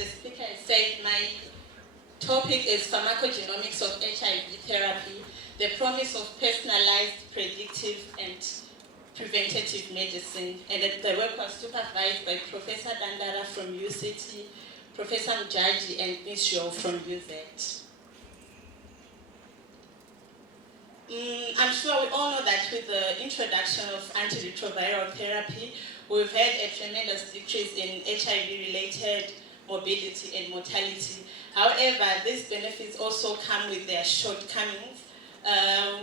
the speaker has said, my topic is pharmacogenomics of HIV therapy, the promise of personalized, predictive, and preventative medicine. And the work was supervised by Professor Dandara from UCT, Professor Mjaji, and Ms. Yo from UZ. I'm sure we all know that with the introduction of antiretroviral therapy, we've had a tremendous decrease in HIV-related morbidity and mortality. However, these benefits also come with their shortcomings,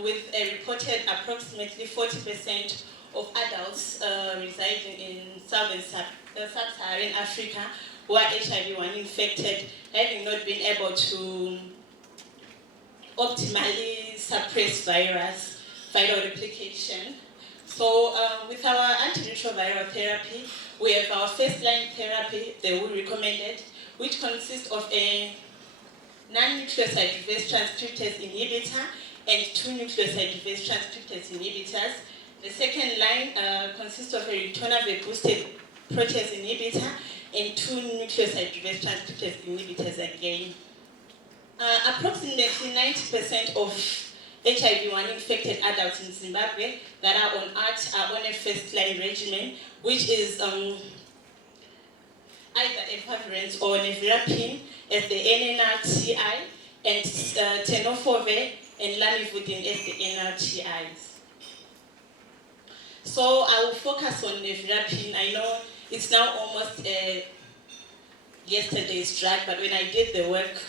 with a reported approximately 40% of adults residing in sub-Saharan Africa who are HIV-1 infected having not been able to optimally suppress viral replication. So with our antiretroviral therapy, we have our first-line therapy, the we recommended, which consists of a non-nucleoside reverse transcriptase inhibitor and 2 nucleoside reverse transcriptase inhibitors. The second line consists of a ritonavir-boosted protease inhibitor and 2 nucleoside reverse transcriptase inhibitors again. Approximately 90% of HIV-1 infected adults in Zimbabwe that are on ART are on a first-line regimen, which is either efavirenz or nevirapine as the NNRTI, and tenofovir and lamivudine as the NRTIs. So I will focus on nevirapine. I know it's now almost yesterday's drug, but when I did the work,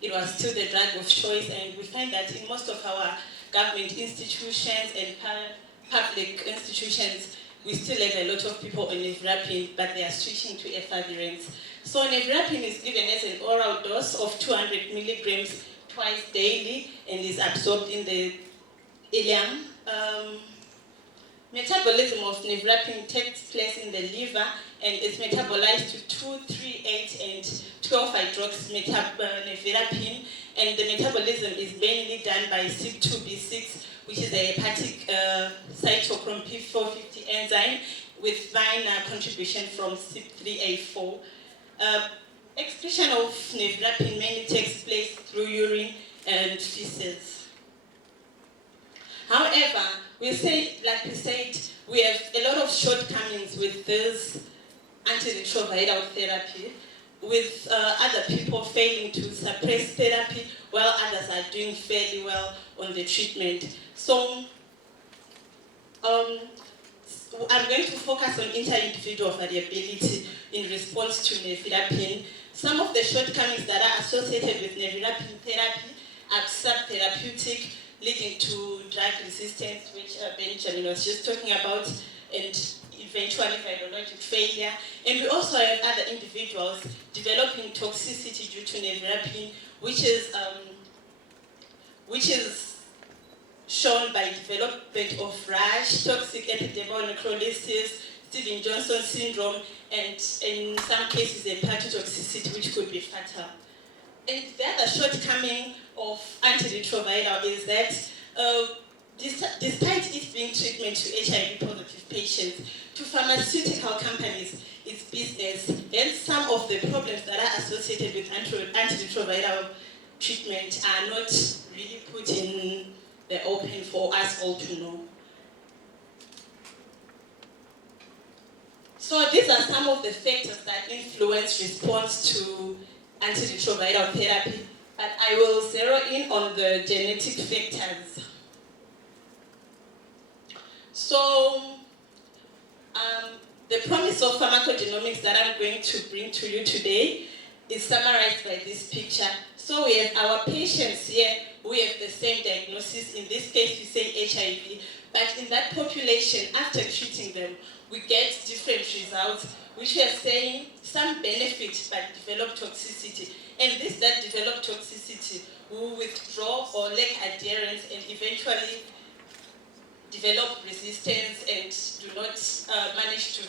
it was still the drug of choice, and we find that in most of our government institutions and public institutions, we still have a lot of people on nevirapine, but they are switching to efavirenz. So nevirapine is given as an oral dose of 200 milligrams twice daily and is absorbed in the ileum. Metabolism of nevirapine takes place in the liver and is metabolized to 2,3,8 and 12-hydroxynevirapine, and the metabolism is mainly done by CYP2B6, which is a hepatic cytochrome P450 enzyme with minor contribution from CYP3A4. Excretion of nevirapine mainly takes place through urine and feces. However, we say, like we said, we have a lot of shortcomings with this antiretroviral therapy, with other people failing to suppress therapy while others are doing fairly well on the treatment. So I'm going to focus on inter-individual variability in response to nevirapine. Some of the shortcomings that are associated with nevirapine therapy are subtherapeutic, leading to drug resistance, which Benjamin was just talking about, and eventually virologic failure. And we also have other individuals developing toxicity due to nevirapine, which is shown by development of rash, toxic epidermal necrolysis, Stevens-Johnson syndrome, and in some cases hepatotoxicity, which could be fatal. And the other shortcoming of antiretroviral is that despite it being treatment to HIV-positive patients, to pharmaceutical companies, it's business. And some of the problems that are associated with antiretroviral treatment are not really put in the open for us all to know. So these are some of the factors that influence response to antiretroviral therapy, but I will zero in on the genetic factors. So, the promise of pharmacogenomics that I'm going to bring to you today is summarized by this picture. So we have our patients here, we have the same diagnosis, in this case we say HIV, but in that population, after treating them, we get different results, which we are saying some benefit but develop toxicity. And this that develop toxicity will withdraw or lack adherence and eventually develop resistance and do not manage to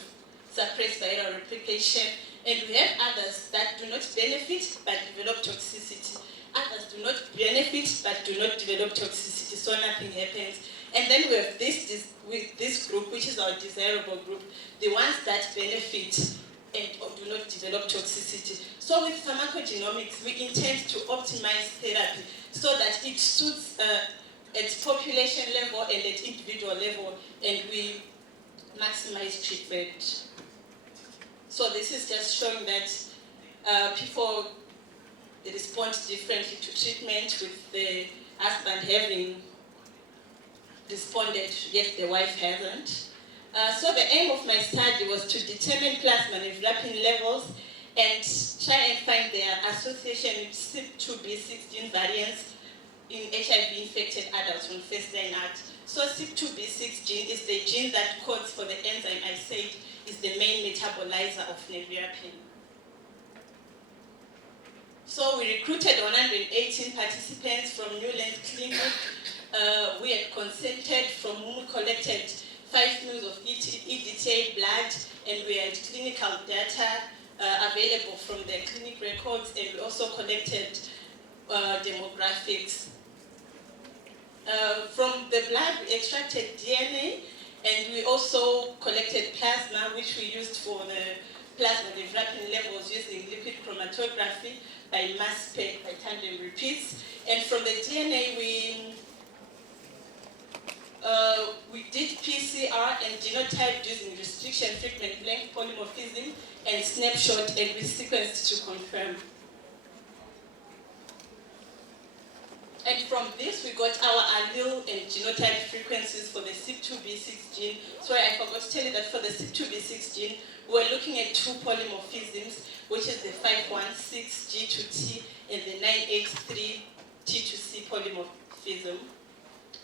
suppress viral replication. And we have others that do not benefit but develop toxicity. Others do not benefit but do not develop toxicity, so nothing happens. And then we have this group, which is our desirable group, the ones that benefit and do not develop toxicity. So with pharmacogenomics, we intend to optimize therapy so that it suits at population level and at individual level, and we maximize treatment. So this is just showing that people respond differently to treatment, with the husband having responded, yet the wife hasn't. So the aim of my study was to determine plasma nevirapine levels and try and find their association with CYP2B6 gene variants in HIV-infected adults from first-line out. So CYP2B6 gene is the gene that codes for the enzyme I said is the main metabolizer of nevirapine. So we recruited 118 participants from Newland Clinic. We had consented, from whom we collected 5 ml of EDTA blood, and we had clinical data available from their clinic records, and we also collected demographics. From the blood, we extracted DNA, and we also collected plasma, which we used for the plasma nevirapine levels using liquid chromatography by mass spec by tandem repeats. And from the DNA, we did PCR and genotype using restriction frequent length polymorphism and snapshot, and we sequenced to confirm. And from this, we got our allele and genotype frequencies for the CYP2B6 gene. Sorry, I forgot to tell you that for the CYP2B6 gene, we're looking at 2 polymorphisms, which is the 516G to T and the 9X3 T to C polymorphism.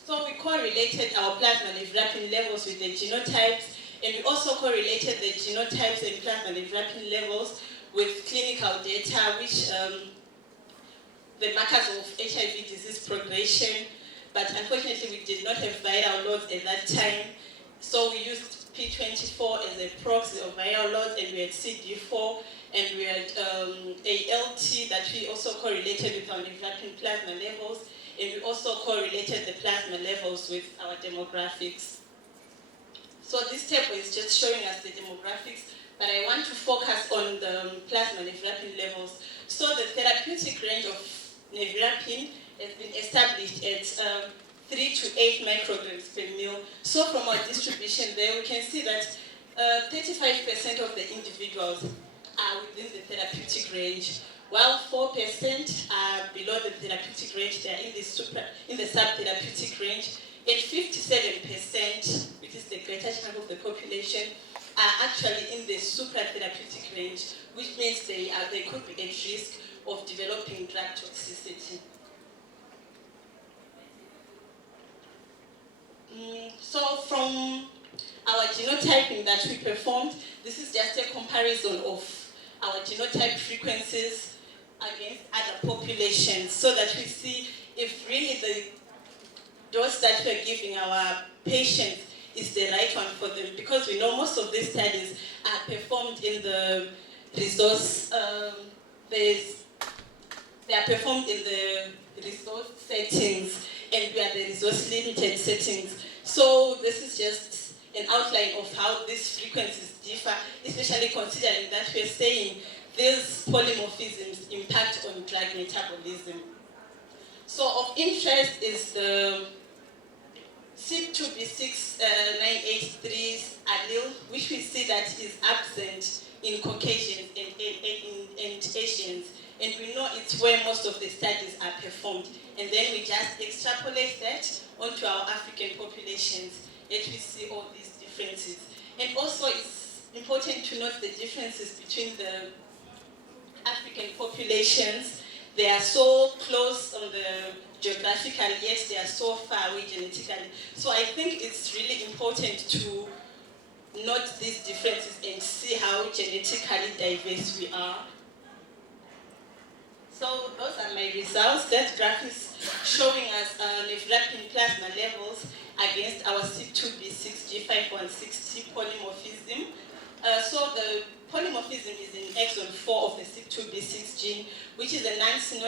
So we correlated our plasma nevirapine levels with the genotypes, and we also correlated the genotypes and plasma nevirapine levels with clinical data, which the markers of HIV disease progression, but unfortunately we did not have viral loads at that time. So we used P24 as a proxy of viral loads, and we had CD4, and we had ALT that we also correlated with our nevirapine plasma levels, and we also correlated the plasma levels with our demographics. So this table is just showing us the demographics, but I want to focus on the plasma nevirapine levels. So the therapeutic range of nevirapine has been established at 3 to 8 micrograms per ml. So from our distribution there, we can see that 35% of the individuals are within the therapeutic range, while 4% are below the therapeutic range. They are in the sub-therapeutic range, and 57%, which is the greater chunk of the population, are actually in the supra-therapeutic range, which means they could be at risk of developing drug toxicity. So from our genotyping that we performed, this is just a comparison of our genotype frequencies against other populations, so that we see if really the dose that we're giving our patients is the right one for them, because we know most of these studies are performed in the resource, they are performed in the resource settings, and we are the resource limited settings. So this is just an outline of how these frequencies differ, especially considering that we're saying these polymorphisms impact on drug metabolism. So of interest is the CYP2B6 9H3 allele, which we see that is absent in Caucasians and Asians. And we know it's where most of the studies are performed. And then we just extrapolate that onto our African populations, yet we see all these differences. And also it's important to note the differences between the African populations. They are so close on the geographical, yet they are so far away genetically. So I think it's really important to note these differences and see how genetically diverse we are. So those are my results. That graph is showing us nevirapine plasma levels against our CYP2B6 G516T polymorphism. So the polymorphism is in exon 4 of the CYP2B6 gene, which is a non-synonymous